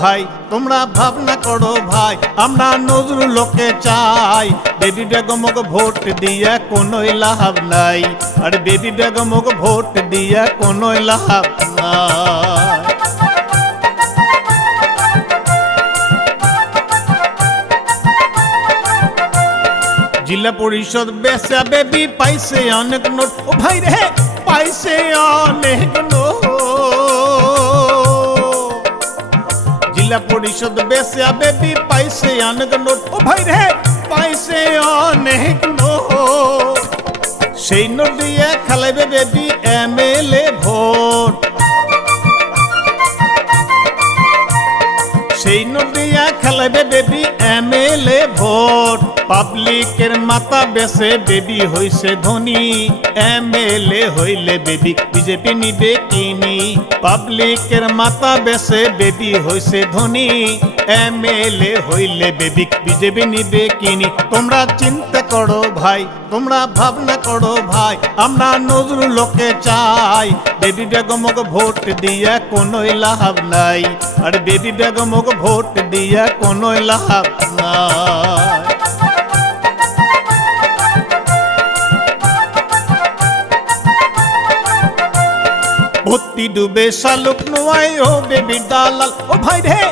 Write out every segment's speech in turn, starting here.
ভাই, তোমরা ভাবনা করো ভাই, আমরা নজরুলকে চাই। বেবি বেগমকে ভোট দিয়ে কোনোই লাভ নাই, আর বেবি বেগমকে ভোট দিয়ে কোনোই লাভ নাই। जिला परिषद बेचा बेबी पाइसे अनेक नोट, ओ भाई रे पाइसे अनेक नोट। जिला परिषद बेचा बेबी पाइसे अनेक नोट, ओ भाई रे पाइसे अनेक नोट। सेई नोट दिए खेलाइबे बेबी एमएलए भोट, सेई नोट दिए खेलाइबे बेबी एमएलए भोट। পাবলিকের মাথা বেসে বেবি হইছে ধনী, এমএলএ হইলে বেবি বিজেপি নিবে কিনি। পাবলিকের মাথা বেসে বেবি হইছে ধনী, এমএলএ হইলে বেবি বিজেপি নিবে কিনি। তোমরা চিন্তা করো ভাই, তোমরা ভাবনা করো ভাই, আমরা নজরুলকে চাই। বেবি বেগমকে ভোট দিয়ে কোনোই লাভ নাই, আর বেবি বেগমকে ভোট দিয়ে কোনোই লাভ নাই। ভর্তি ডুবে শালুক নোয়াই ও বেবির দালাল, ও ভাই রে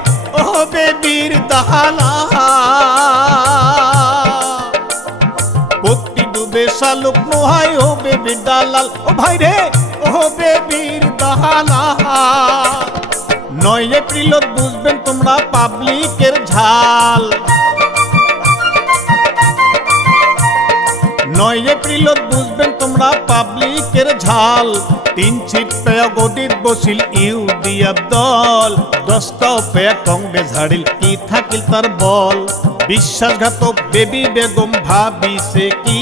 ও বেবির দালাল। ভর্তি ডুবে শালুক নোয়াই ও বেবির দালাল, ও ভাই রে ও বেবির দালাল। 9 এপ্রিল বুঝবেন তোমরা পাবলিকের ঝাল, 9 এপ্রিল বুঝবেন তোমরা পাবলিকের ঝাল। 3 সিট পেয়া গদিত বসিল ইউডিএফ দল, 10টা পেয়া কংগ্রেস হারিল, কি থাকিল তার বল। বিশ্বাসঘাতক বেবি বেগম ভাবিছে কি,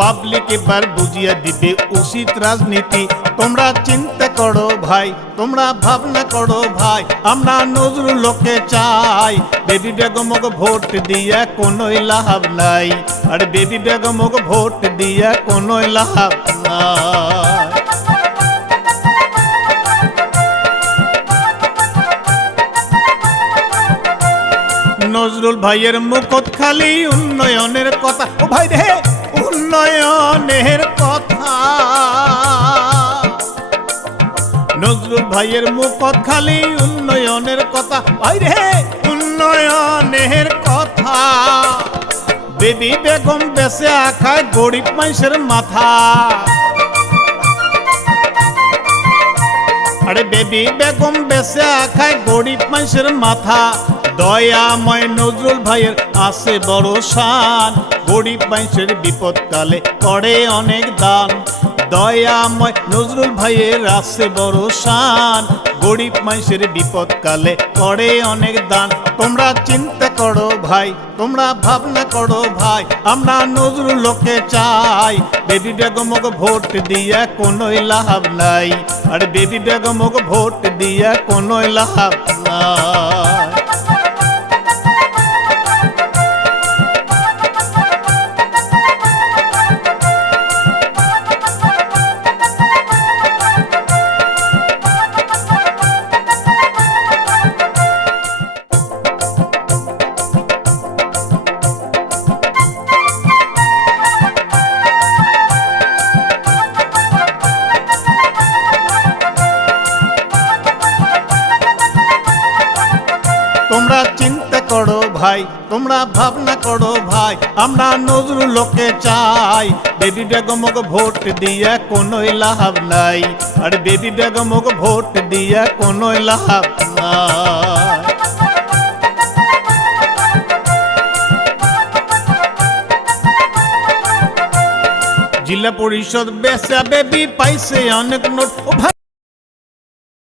পাবলিক এবার বুঝিয়া দিবে উচিত রাজনীতি। তোমরা চিন্তা করো ভাই, তোমরা ভাবনা করো ভাই, আমরা নজরুলকে চাই। বেবি বেগমকে ভোট দিয়ে কোনোই লাভ নাই, আর বেবি বেগমকে ভোট দিয়ে কোনোই লাভ নাই। নজরুল ভাইয়ের মুখত খালি উন্নয়নের কথা, ও ভাই রে উন্নয়নের কথা। নজরুল ভাইয়ের মুখত খালি উন্নয়নের কথা, ভাই রে উন্নয়নের কথা। বেবি বেগম বেঁচে খায় গরিব মানুষের মাথা, আরে বেবি বেগম বেঁচে খায় গরিব মানুষের মাথা। দয়াময় নজরুল ভাইয়ের আছে বড় শান, গরিব মানুষের বিপদকালে করে অনেক দান। দয়াময় নজরুল ভাইয়ের আছে বড় শান, গরিব মানুষের বিপদকালে করে অনেক দান। তোমরা চিন্তা করো ভাই, তোমরা ভাবনা করো ভাই, আমরা নজরুলকে চাই। বেবি বেগমকে ভোট দিয়ে কোনোই লাভ নাই, আর বেবি বেগমকে ভোট দিয়ে কোনোই লাভ নাই। তোমরা চিন্তা করো ভাই, তোমরা ভাবনা করো ভাই, আমরা নজরুলকে চাই। বেবি বেগমকে ভোট দিয়ে কোনোই লাভ নাই, আর বেবি বেগমকে ভোট দিয়ে কোনোই লাভ নাই। जिला परिषद बेचा बेबी पाइसे अनेक नोट, ओ भाई